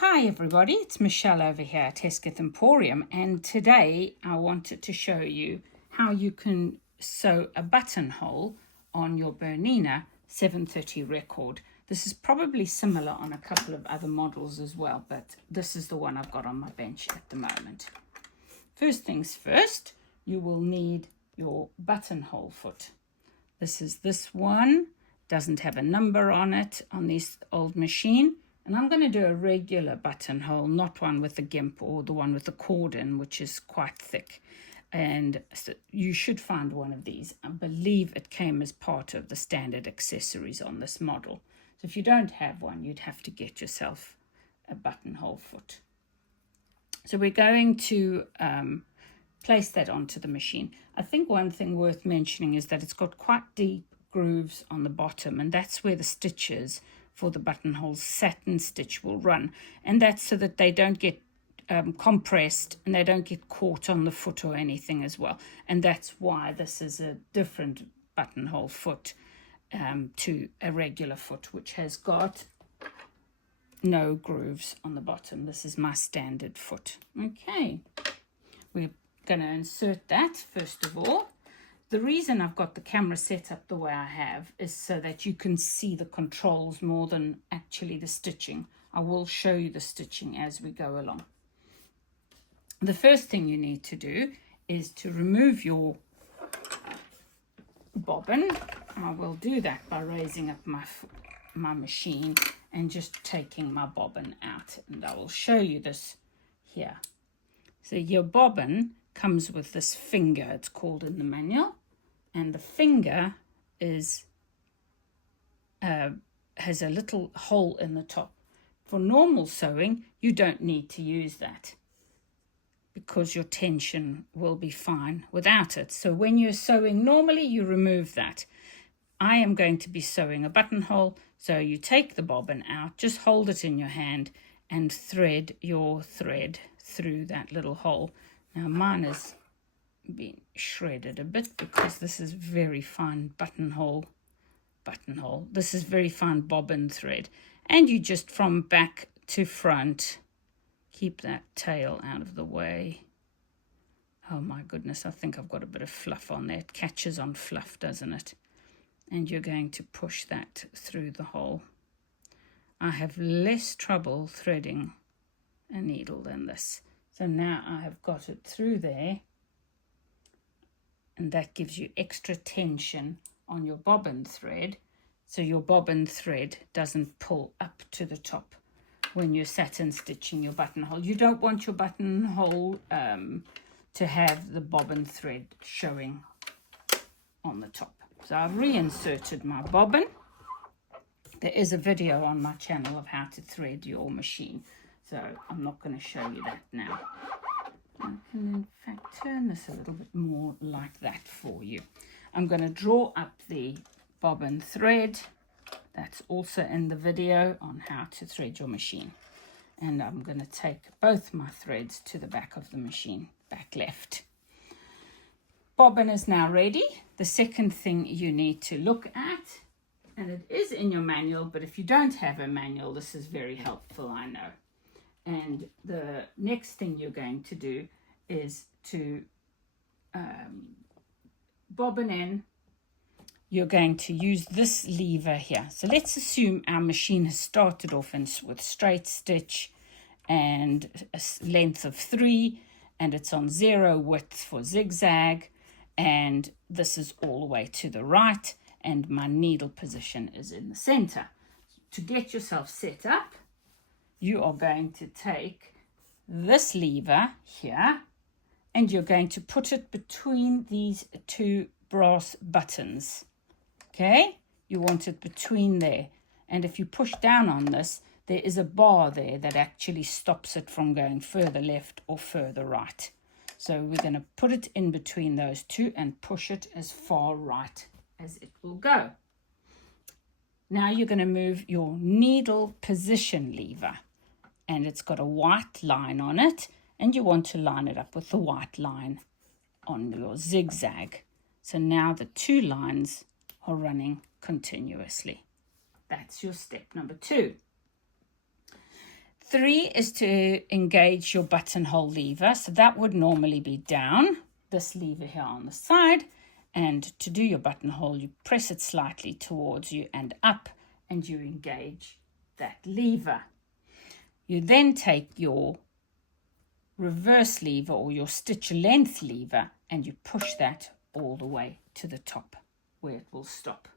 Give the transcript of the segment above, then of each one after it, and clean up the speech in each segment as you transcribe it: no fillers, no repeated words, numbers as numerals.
Hi everybody, it's Michelle over here at Hesketh Emporium, and today I wanted to show you how you can sew a buttonhole on your Bernina 730 Record. This is probably similar on a couple of other models as well, but this is the one I've got on my bench at the moment. First things first, you will need your buttonhole foot. This is this one, doesn't have a number on it on this old machine. And I'm going to do a regular buttonhole, not one with the gimp or the one with the cord in, which is quite thick. And so you should find one of these. I believe it came as part of the standard accessories on this model. So if you don't have one, you'd have to get yourself a buttonhole foot. So we're going to place that onto the machine. I think one thing worth mentioning is that it's got quite deep grooves on the bottom, and that's where the stitches for the buttonholes satin stitch will run, and that's so that they don't get compressed and they don't get caught on the foot or anything as well. And that's why this is a different buttonhole foot to a regular foot, which has got no grooves on the bottom. This is my standard foot. Okay, we're going to insert that first of all. The reason I've got the camera set up the way I have is so that you can see the controls more than actually the stitching. I will show you the stitching as we go along. The first thing you need to do is to remove your bobbin. I will do that by raising up my machine and just taking my bobbin out, and I will show you this here. So your bobbin comes with this finger, it's called in the manual, and the finger is has a little hole in the top. For normal sewing, you don't need to use that because your tension will be fine without it. So when you're sewing normally, you remove that. I am going to be sewing a buttonhole, so you take the bobbin out, just hold it in your hand and thread your thread through that little hole. Now mine has been shredded a bit because this is very fine buttonhole. This is very fine bobbin thread, and you just from back to front keep that tail out of the way. Oh my goodness, I think I've got a bit of fluff on there. It catches on fluff, doesn't it? And you're going to push that through the hole. I have less trouble threading a needle than this. So now I have got it through there, and that gives you extra tension on your bobbin thread, so your bobbin thread doesn't pull up to the top when you're satin stitching your buttonhole. You don't want your buttonhole to have the bobbin thread showing on the top. So I've reinserted my bobbin. There is a video on my channel of how to thread your machine, so I'm not going to show you that now. I can in fact turn this a little bit more like that for you. I'm going to draw up the bobbin thread. That's also in the video on how to thread your machine. And I'm going to take both my threads to the back of the machine, back left. Bobbin is now ready. The second thing you need to look at, and it is in your manual, but if you don't have a manual, this is very helpful, I know. And the next thing you're going to do is to bobbin in. You're going to use this lever here. So let's assume our machine has started off with straight stitch and a length of 3, and it's on 0 width for zigzag, and this is all the way to the right, and my needle position is in the center. To get yourself set up, you are going to take this lever here, and you're going to put it between these two brass buttons. Okay, you want it between there, and if you push down on this, there is a bar there that actually stops it from going further left or further right. So we're going to put it in between those two and push it as far right as it will go. Now you're going to move your needle position lever, and it's got a white line on it, and you want to line it up with the white line on your zigzag. So now the two lines are running continuously. That's your step number 2. 3 is to engage your buttonhole lever. So that would normally be down, this lever here on the side. And to do your buttonhole, you press it slightly towards you and up, and you engage that lever. You then take your reverse lever or your stitch length lever and you push that all the way to the top where it will stop.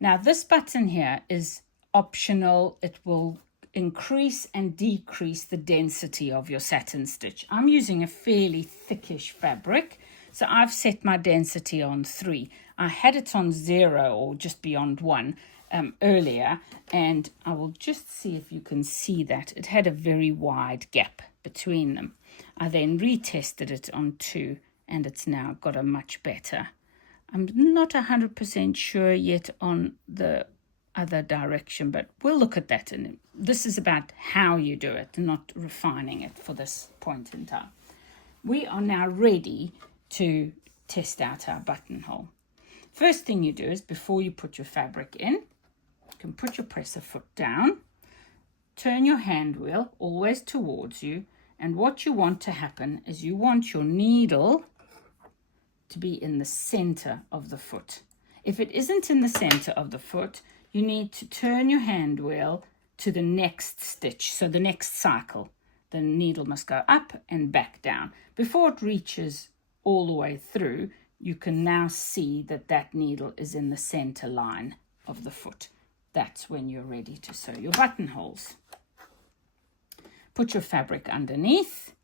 Now this button here is optional. It will increase and decrease the density of your satin stitch. I'm using a fairly thickish fabric, so I've set my density on 3. I had it on 0 or just beyond 1 earlier, and I will just see if you can see that. It had a very wide gap between them. I then retested it on 2 and it's now got a much better. I'm not 100% sure yet on the other direction, but we'll look at that. And this is about how you do it, not refining it for this point in time. We are now ready to test out our buttonhole. First thing you do is before you put your fabric in, you can put your presser foot down, turn your hand wheel always towards you, and what you want to happen is you want your needle to be in the center of the foot. If it isn't in the center of the foot, you need to turn your hand wheel to the next stitch, so the next cycle. The needle must go up and back down. Before it reaches all the way through, you can now see that that needle is in the center line of the foot. That's when you're ready to sew your buttonholes. Put your fabric underneath,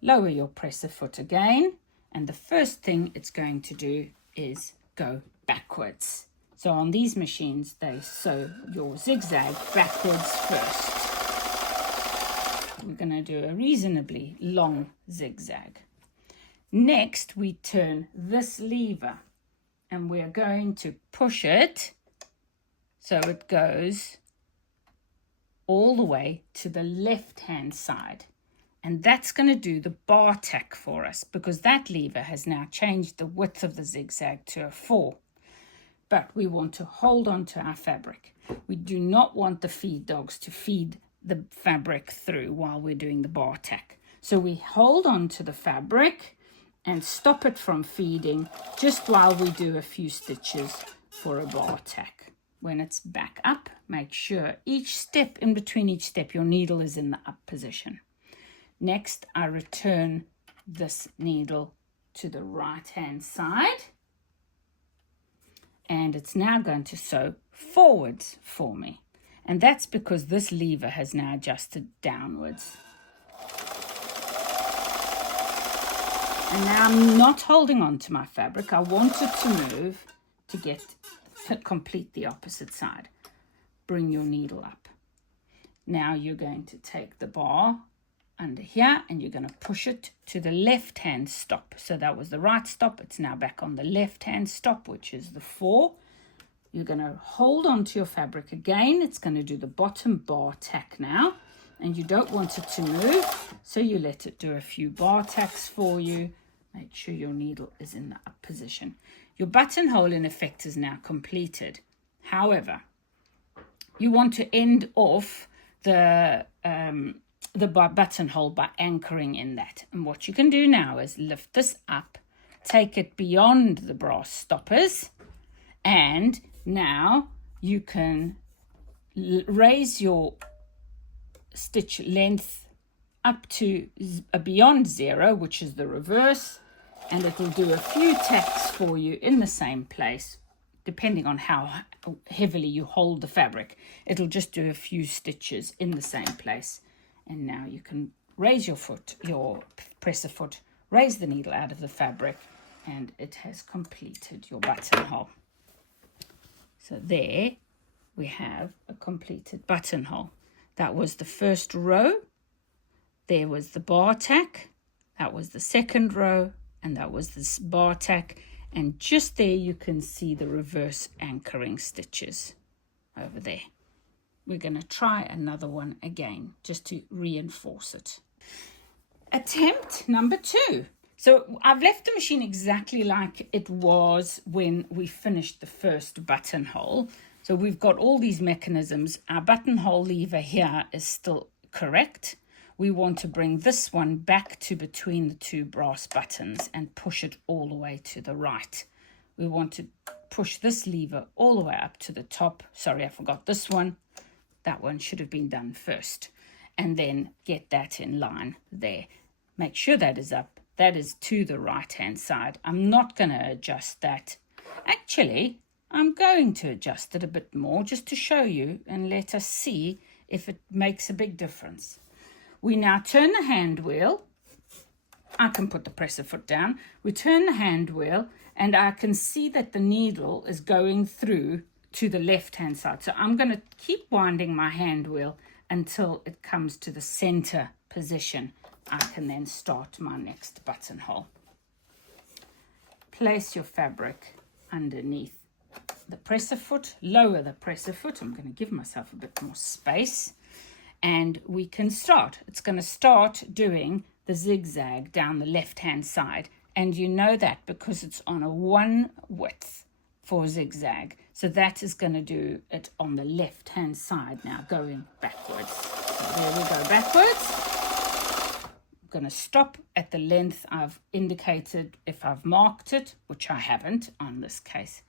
lower your presser foot again, and the first thing it's going to do is go backwards. So on these machines, they sew your zigzag backwards first. We're going to do a reasonably long zigzag. Next, we turn this lever and we're going to push it so it goes all the way to the left-hand side. And that's going to do the bar tack for us because that lever has now changed the width of the zigzag to a 4. But we want to hold on to our fabric. We do not want the feed dogs to feed the fabric through while we're doing the bar tack. So we hold on to the fabric and stop it from feeding just while we do a few stitches for a bar tack. When it's back up, make sure each step, in between each step, your needle is in the up position. Next, I return this needle to the right-hand side. And it's now going to sew forwards for me. And that's because this lever has now adjusted downwards. And now I'm not holding on to my fabric. I want it to move to complete the opposite side. Bring your needle up. Now you're going to take the bar under here and you're going to push it to the left-hand stop. So that was the right stop. It's now back on the left-hand stop, which is the 4. You're going to hold on to your fabric again. It's going to do the bottom bar tack now, and you don't want it to move, so you let it do a few bar tacks for you. Make sure your needle is in the up position. Your buttonhole in effect is now completed. However, you want to end off the buttonhole by anchoring in that. And what you can do now is lift this up, take it beyond the brass stoppers, and now you can raise your stitch length up to beyond 0, which is the reverse, and it will do a few tacks for you in the same place. Depending on how heavily you hold the fabric, it'll just do a few stitches in the same place. And now you can raise your foot, your presser foot, raise the needle out of the fabric, and it has completed your buttonhole. So there we have a completed buttonhole. That was the first row. There was the bar tack. That was the second row, and that was this bar tack. And just there you can see the reverse anchoring stitches over there. We're going to try another one again just to reinforce it. Attempt number 2. So I've left the machine exactly like it was when we finished the first buttonhole. So we've got all these mechanisms. Our buttonhole lever here is still correct. We want to bring this one back to between the two brass buttons and push it all the way to the right. We want to push this lever all the way up to the top. Sorry, I forgot this one. That one should have been done first. And then get that in line there. Make sure that is up. That is to the right-hand side. I'm not going to adjust that. Actually, I'm going to adjust it a bit more just to show you and let us see if it makes a big difference. We now turn the hand wheel. I can put the presser foot down. We turn the hand wheel and I can see that the needle is going through to the left-hand side. So I'm going to keep winding my hand wheel until it comes to the center position. I can then start my next buttonhole. Place your fabric underneath the presser foot, lower the presser foot. I'm going to give myself a bit more space and we can start. It's going to start doing the zigzag down the left-hand side, and you know that because it's on a 1 width for zigzag. So that is going to do it on the left-hand side now, going backwards. So there we go, backwards. I'm going to stop at the length I've indicated if I've marked it, which I haven't on this case.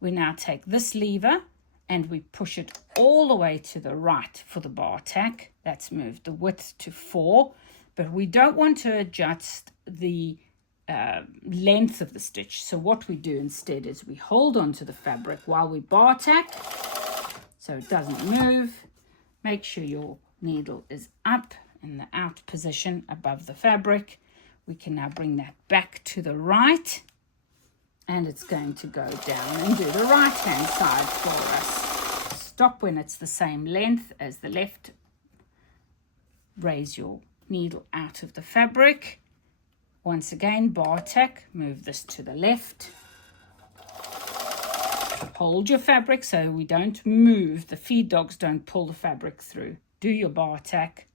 We now take this lever and we push it all the way to the right for the bar tack. That's moved the width to 4, but we don't want to adjust the length of the stitch. So what we do instead is we hold on to the fabric while we bar tack so it doesn't move. Make sure your needle is up in the out position above the fabric. We can now bring that back to the right and it's going to go down and do the right hand side for us. Stop when it's the same length as the left. Raise your needle out of the fabric. Once again, bar tack, move this to the left. Hold your fabric so we don't move, the feed dogs don't pull the fabric through. Do your bar tack.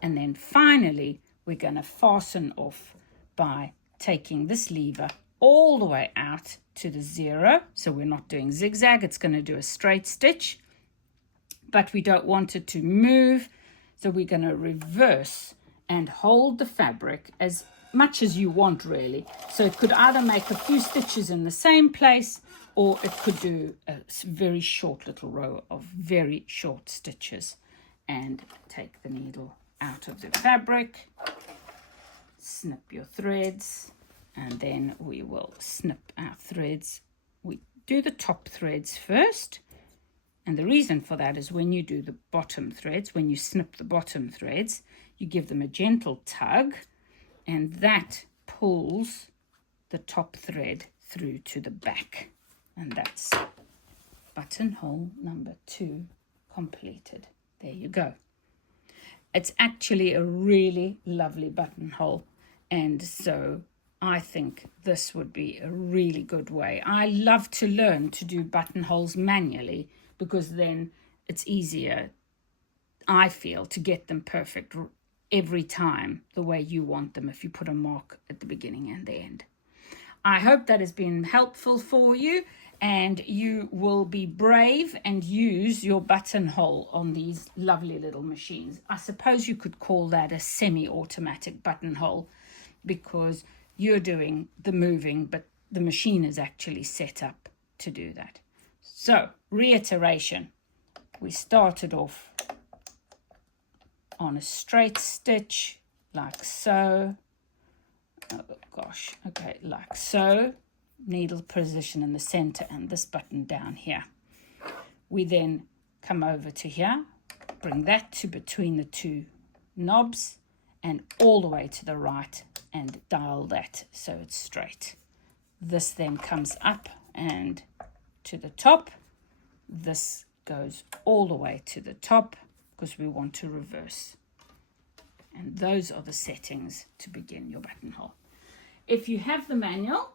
And then finally, we're going to fasten off by taking this lever all the way out to the 0. So we're not doing zigzag, it's going to do a straight stitch. But we don't want it to move, so we're going to reverse and hold the fabric as much as you want really. So it could either make a few stitches in the same place or it could do a very short little row of very short stitches. And take the needle out of the fabric, snip your threads, and then we will snip our threads. We do the top threads first, and the reason for that is when you do the bottom threads, when you snip the bottom threads, you give them a gentle tug, and that pulls the top thread through to the back. And that's buttonhole number 2 completed. There you go. It's actually a really lovely buttonhole, and so I think this would be a really good way. I love to learn to do buttonholes manually because then it's easier, I feel, to get them perfect every time the way you want them if you put a mark at the beginning and the end. I hope that has been helpful for you and you will be brave and use your buttonhole on these lovely little machines. I suppose you could call that a semi-automatic buttonhole because you're doing the moving, but the machine is actually set up to do that. So, reiteration, we started off on a straight stitch like so. Oh gosh, okay, like so. Needle position in the center and this button down here. We then come over to here, bring that to between the two knobs and all the way to the right and dial that so it's straight. This then comes up and to the top. This goes all the way to the top because we want to reverse. And those are the settings to begin your buttonhole. If you have the manual,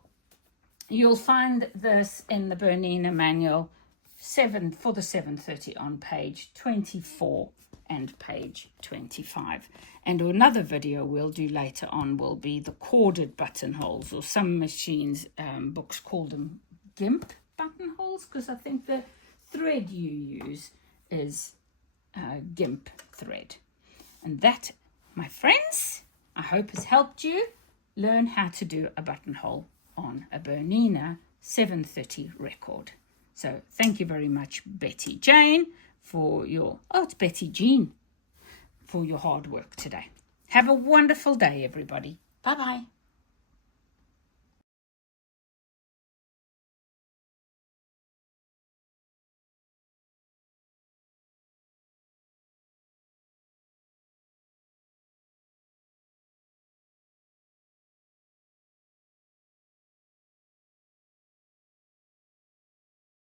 you'll find this in the Bernina manual 7 for the 730 on page 24 and page 25. And another video we'll do later on will be the corded buttonholes, or some machines, books call them GIMP buttonholes, because I think the thread you use is GIMP thread. And that, my friends, I hope has helped you learn how to do a buttonhole on a Bernina 730 record. So thank you very much, Betty Jane, for your, it's Betty Jean, for your hard work today. Have a wonderful day, everybody. Bye-bye.